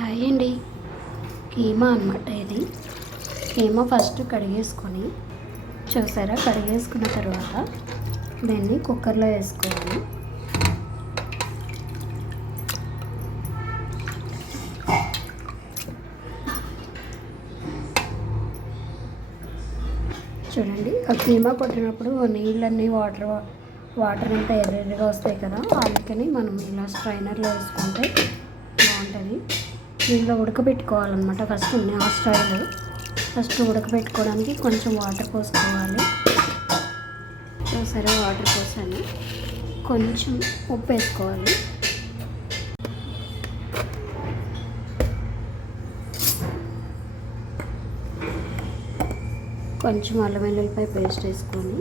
Hi అండి. కీమా అనమాట ఇది. కీమా ఫస్ట్ కడిగేసుకొని కడిగేసుకున్న తర్వాత దీన్ని కుక్కర్లో వేసుకోవాలి. చూడండి, ఆ కీమా కొట్టినప్పుడు నీళ్ళన్నీ వాటర్ అంతా ఎర్రగా వస్తాయి కదా, అందుకని మనం ఇలా స్ట్రైనర్లో వేసుకుంటే బాగుంటుంది. దీంట్లో ఉడకబెట్టుకోవాలన్నమాట. ఫస్ట్ ఉడకబెట్టుకోవడానికి కొంచెం వాటర్ పోసుకోవాలి. సరే, వాటర్ పోసాను. కొంచెం ఉప్పు వేసుకోవాలి. కొంచెం అల్లం వెల్లుల్లిపాయ పేస్ట్ వేసుకొని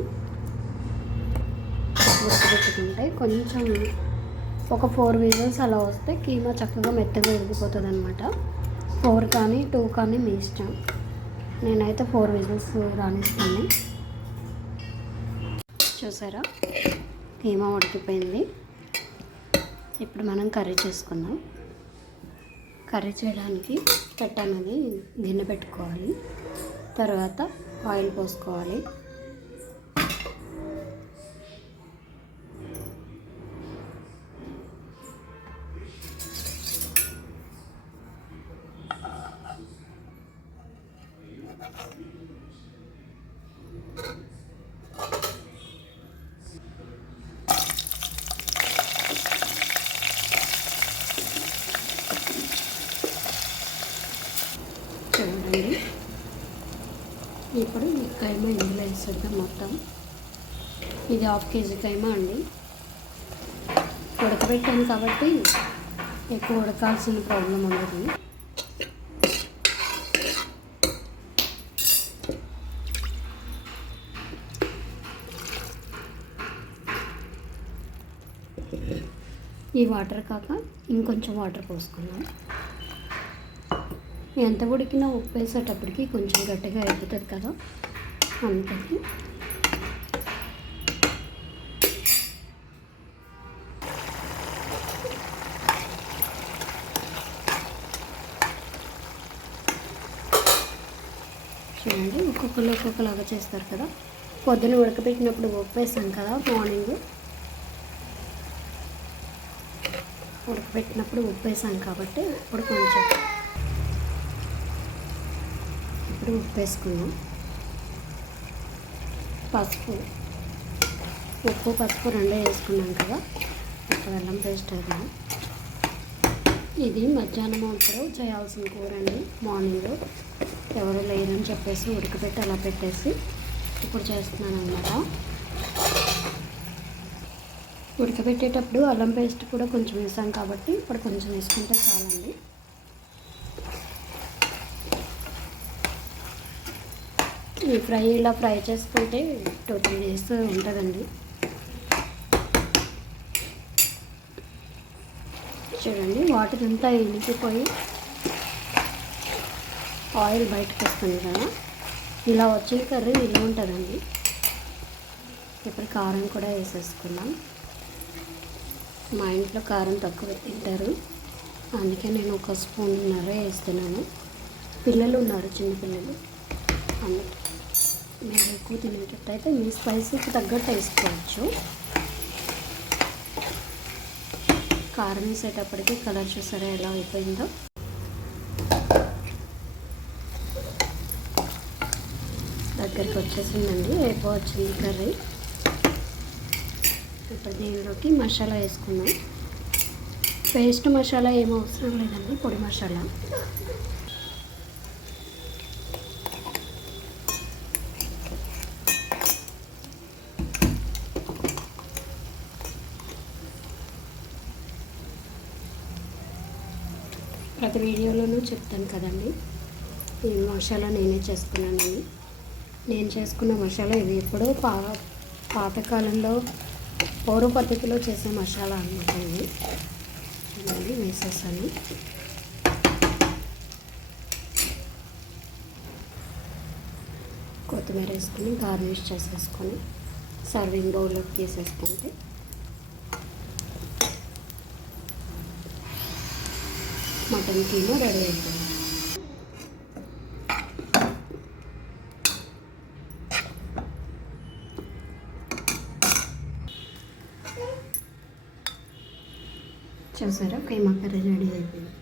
ఉడకబెట్టుకుంటే కొంచెం ఒక 4 విజిల్స్ అలా వస్తే కీమా చక్కగా మెత్తగా ఉడికిపోతుంది అనమాట. 4 కానీ 2 కానీ మీ ఇష్టం. నేనైతే 4 విజిల్స్ రానిస్తాను. చూసారా, కీమా ఉడికిపోయింది. ఇప్పుడు మనం కర్రీ చేసుకుందాం. కర్రీ చేయడానికి పెట్టానది గిన్నె పెట్టుకోవాలి. తర్వాత ఆయిల్ పోసుకోవాలి. చూడండి, ఇప్పుడు ఈ కైమా ఇందులో వేసేద్దాం. మొత్తం ఇది 1/2 కేజీ కైమా అండి. ఉడకబెట్టాను కాబట్టి ఎక్కువ ఉడకాల్సిన ప్రాబ్లం ఉండదు. ఈ వాటర్ కాక ఇంకొంచెం వాటర్ పోసుకున్నాం. ఎంత ఉడికినా ఉప్పు వేసేటప్పటికి కొంచెం గట్టిగా అయిపోతుంది కదా, అందుకని చూడండి, ఒక్కొక్కలాగా చేస్తారు కదా. పొద్దున ఉడకబెట్టినప్పుడు ఉప్పు వేసాం కదా, మార్నింగ్ ఉడకబెట్టినప్పుడు ఉప్పు వేసాను కాబట్టి ఇప్పుడు ఉప్పు వేసుకున్నాం. ఉప్పు పసుపు రెండే వేసుకున్నాం కదా. ఇప్పుడు అల్లం పేస్ట్ వేద్దాం. ఇది మధ్యాహ్నం అప్పుడు చేయాల్సిన కూర అండి. మార్నింగ్ ఎవరు లేరని చెప్పేసి ఉడకబెట్టి అలా పెట్టేసి ఇప్పుడు చేస్తున్నాను అన్నమాట. ఉడకబెట్టేటప్పుడు అల్లం పేస్ట్ కూడా కొంచెం వేసాం కాబట్టి ఇప్పుడు కొంచెం వేసుకుంటే చాలండి. ఈ ఇలా ఫ్రై చేసుకుంటే 2-3 డేస్ ఉంటుందండి. చూడండి, వాటర్ అంతా ఇనికిపోయి ఆయిల్ బయటకు వస్తుంది కదా. ఇలా వచ్చే కర్రీ ఇలా ఉంటుందండి. ఇప్పుడు కారం కూడా వేసేసుకున్నాం. మా ఇంట్లో కారం తక్కువ తింటారు, అందుకే నేను 1 స్పూన్నర వేస్తున్నాను. పిల్లలు ఉన్నారు, చిన్నపిల్లలు. అందుకే మీరు ఎక్కువ తినేటట్టయితే మీ స్పైసీకి తగ్గట్టు వేసుకోవచ్చు. కారం వేసేటప్పటికి కలర్ చూసారా ఎలా అయిపోయిందో. దగ్గరికి వచ్చేసిందండి, అయిపోవచ్చింది కర్రీ. ఇప్పుడు దీనిలోకి మసాలా వేసుకుందాం. పేస్ట్ మసాలా ఏం అవసరం లేదండి, పొడి మసాలా. ప్రతి వీడియోలోనూ చెప్తాను కదండి, ఈ మసాలా నేనే చేసుకున్నానని. నేను చేసుకున్న మసాలా ఇది ఎప్పుడో పాతకాలంలో పౌర పద్ధతిలో చేసే మసాలా అన్నమాట. ఇది ఇవన్నీ వేసేసాను. కొత్తిమీర వేసుకొని గార్నిష్ చేసేసుకొని సర్వింగ్ బౌల్లోకి తీసేసుకుంటే మటన్ కీమా రెడీ అయిపోయింది. చూసారా కీమా కర్రీ రెడీ అయిపోయింది.